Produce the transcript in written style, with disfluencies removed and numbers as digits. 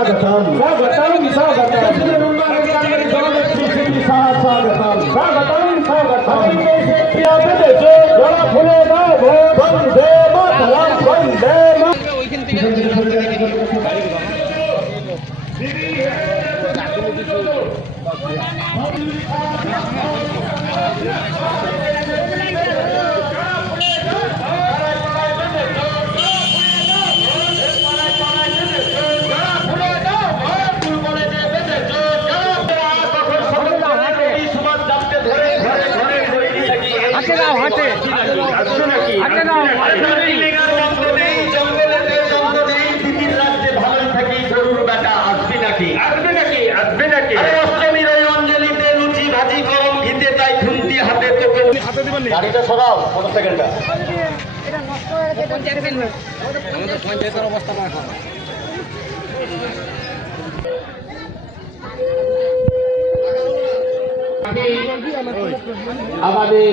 स्वागतम स्वागतम स्वागतम स्वागतम स्वागतम स्वागतम जरा फुले दाओ वंदे मातरम वंदे গাড়িটা সরাও 15 সেকেন্ডটা এটা নষ্ট হয়ে গেছে পঞ্চায়েত ফেলবে আমাদের পঞ্চায়েতের অবস্থা না এখন আমাদের